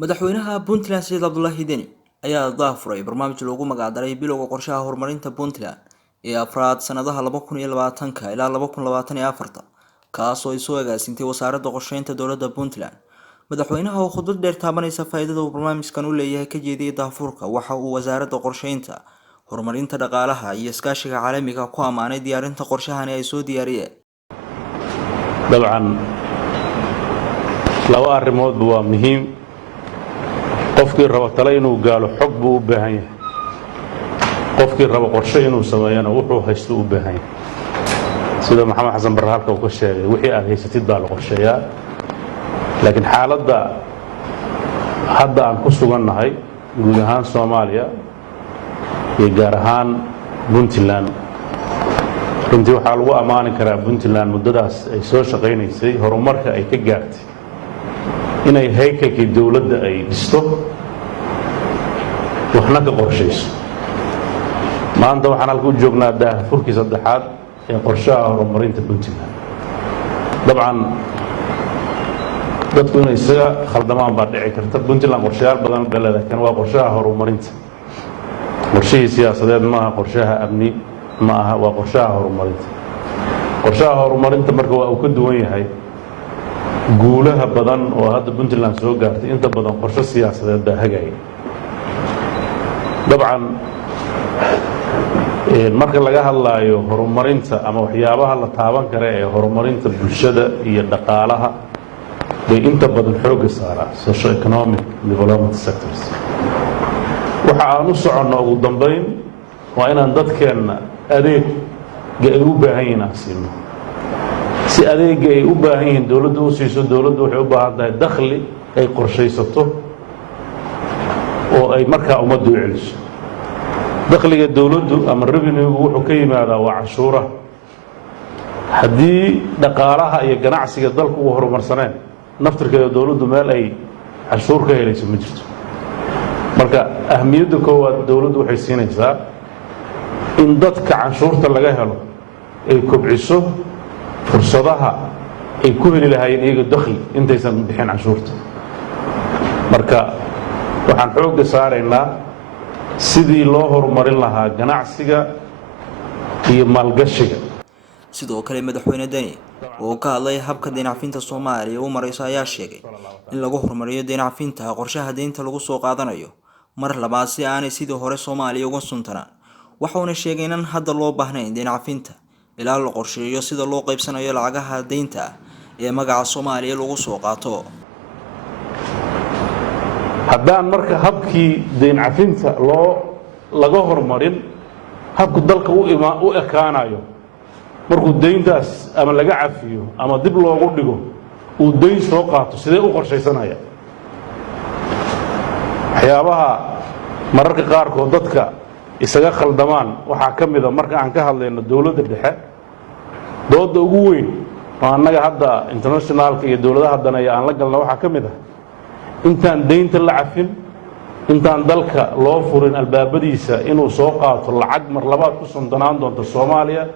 madaxweynaha Puntland Said Abdullahi Deni ayaa daafuray barnaamij loogu magacdaray bilowga qorshaha horumarinta Puntland ee afraad sanadaha 2020 ilaa 2024 kaas oo ay soo agaasintay wasaaradda qorsheynta dowladda Puntland. Madaxweynaha oo khudbad dheer taabanaysa faa'iidada uu barnaamijkan u leeyahay ka jeediyay daafurka waxa uu wasaaradda qorsheynta horumarinta dhaqaalaha iyo iskaashiga caalamiga ku amaanay diyaarinta qorshahan ay soo diyaariyeen. dabcan laba arrimood waa muhiim. qofkii rabo talo inuu gaalo xog buu u baahan yahay, qofkii rabo qorshe inuu sameeyana wuxuu haysto u baahan yahay. sida maxamed xasan barre halka uu ka sheegay, wixii aad haysatid baa la qorsheeyaa. laakiin xaaladda hadda aan ku sugannahay guud ahaan Soomaaliya iyo gaar ahaan Puntland, runtii waxaa lagu ammaani karaa Puntland muddadaas ay soo shaqaynaysay horumarka ay ka gaartay inay haykalkii dawladda ay dhisto waxna ka qorshayso. maanta waxaan halka u joognaa daahfurkii saddexaad ee qorshaha horumarinta Puntland. dabcan dadku inay isaga khaldamaan baa dhici karta. Puntland qorshayaal badan bay leedahay, kan waa qorshaha horumarinta. qorshihii siyaasadeed maaha, qorshaha amni ma aha, waa qorshaha horumarinta. qorshaha horumarinta marka waa uu ka duwan yahay guulaha badan oo hadda Puntland soo gaartay. inta badan qorshe siyaasadeed baa hagaya. dabcan marka laga hadlaayo horumarinta ama waxyaabaha la taaban kara ee horumarinta bulshada iyo dhaqaalaha bay inta badan xoogga saaraan socio-economic development sectors. waxa aan u soconno ugu dambayn waa inaan dadkeenna adeegga ay u baahan yihiin aan siino. si adeegga ay u baahan yihiin dawladdu u siiso, dawladdu waxay u baahan tahay dakhli ay qorshaysato oo ay markaa ummaddu u celiso. dakhliga dawladdu ama revenue-gu wuxuu ka yimaadaa waa cashuuraha. haddii dhaqaalaha iyo ganacsiga dalku u horumarsaneen, naftirkeeda dawladdu meel ay cashuur ka helayso ma jirto. marka ahmiyadda koowaad dawladdu waxay siinaysaa in dadka canshuurta laga helo ay kobciso fursadaha ay ku heli lahaayeen iyaga dakhli intaysan bixin canshuurta. marka waxaan xoogga saaraynaa sidii loo horumarin lahaa ganacsiga iyo maalgashiga. sidoo kale madaxweyne Deni oo ka hadlay habka deyncafinta Soomaaliya uu marayso ayaa sheegay in lagu horumariyo deyncafinta qorshaha deynta lagu soo qaadanayo mar labaad si aanay sidii hore Soomaaliya uga suntanaan. waxaana sheegay in hadda loo baahnayn deyncafinta ilaa la qorsheeyo sida loo qaybsanayo lacagaha deynta ee magaca Soomaaliya lagu soo qaato. haddaan marka habkii deyncafinta laga horumarin, habku dalka u ekaanayo markuu deyntaas ama laga cafiyo ama dib loogu dhigo uu deyn soo qaato, sidee u qorshaysanaya? waxyaabaha mararka qaarkood dadka isaga khaldamaan waxaa ka mida marka aan ka hadlayno dawladda dhexe. dooda ugu weyn oo annaga hadda internationalka iyo dawladaha danaya aan la galna waxaa ka mid ah intaan deynta la cafin, intaan dalka loo furin albaabadiisa inuu soo qaato lacag mar labaad ku suntanaan doonta Soomaaliya,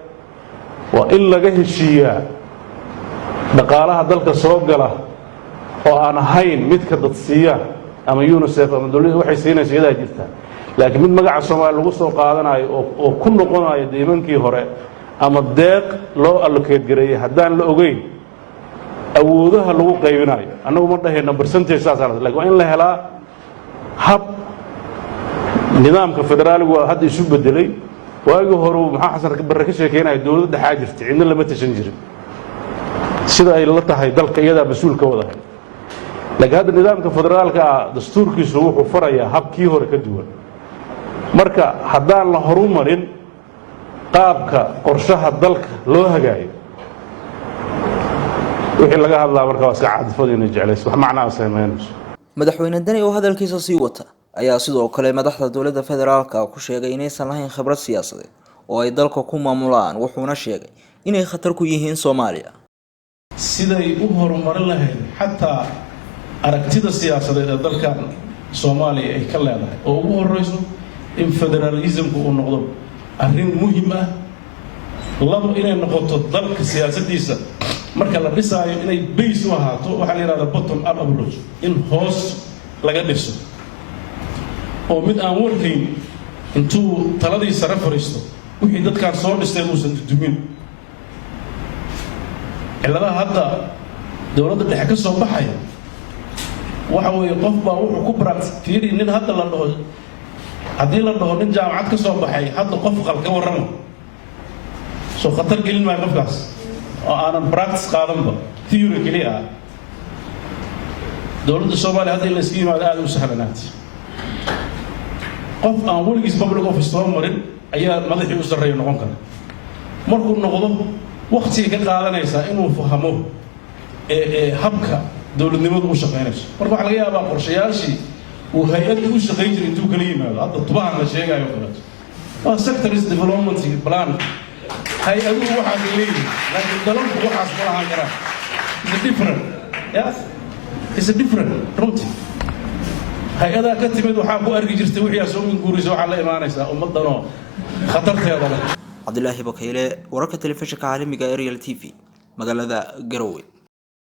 waa in laga heshiiyaa dhaqaalaha dalka soo gala oo aan ahayn midka dad siiya ama UNICEF ama dawladda waxay siinayso iyadaa jirta, laakiin mid magaca Soomaaliya lagu soo qaadanayo oo ku noqonayo deymankii hore ama deeq loo allocate gareeyay haddaan la ogeyn awoodaha lagu qaybinayo. annagu ma dhahayno percentage saas ah, laakiin waa in la helaa hab. nidaamka federaaligu waa hadda isu bedelay. waagii hore maxaa xasan barre ka sheekeynaya dawladda dhexaa jirtay, cidna lama tashan jirin, sida ay la tahay dalka iyadaa mas-uul ka wadahay. laakiin hadda nidaamka federaalka ah dastuurkiisu wuxuu farayaa habkii hore ka duwan. marka haddaan la horumarin qaabka qorshaha dalka loo hagaayo, wixii laga hadlaa marka waa iska caadifad inay jeclayso, wax macnaa samaynayso. madaxweyne Deni oo hadalkiisa sii wata ayaa sidoo kale madaxda dowladda federaalka ku sheegay inaysan lahayn khibrad siyaasadeed oo ay dalka ku maamulaan, wuxuuna sheegay inay khatar ku yihiin Soomaaliya. siday u horumarin lahayd xataa aragtida siyaasadeed ee dalkan Soomaaliya ay ka leedahay, oo ugu horeyso in federalismku uu noqdo arrin muhiim ah. labo, inay noqoto dalka siyaasaddiisa marka la dhisaayo inay base u ahaato waxa la yiraahdo bottom up approach, in hoos laga dhiso oo mid aan warkayn intuu taladii sare fariisto wixii dadkaan soo dhistay uusan dudumin ciladaha hadda dowladda dhexe ka soo baxaya waxa weeye qof baa wuxuu ku fiiri nin hadda la dhaho haddii la dhaho nin jaamacad ka soo baxay hadda qof qal ka warrama soo khatar gelin maayo qofkaas oo aanan practice qaadanba theory keliya ah dowladda soomaaliya hadda in la iska yimaado aad u sahlanaatay qof aan weligiis public office soo marin ayaa madaxii u sarreeya noqon kara markuu noqdo waqtiga ka qaadanaysaa inuu fahmo habka dowladnimadu u shaqaynayso marka waxaa laga yaabaa qorshayaashii uu hay-adda u shaqayn jiray intuu kala yimaado hadda tubahan la sheegayo kaleeto waa sectors development plan hay-aduhu waxaas leeyihin laakiin dalalku waxaas ma lahaan karaan is a different runtii hay-adaa ka timid waxaa ku arki jirtay wixii aad soo minguurisa waxaa la imaanaysaa ummaddanoo khatarteeda leh cabdilaahi bakayle wararka telefishinka caalamiga Ariel TV magaalada Garowe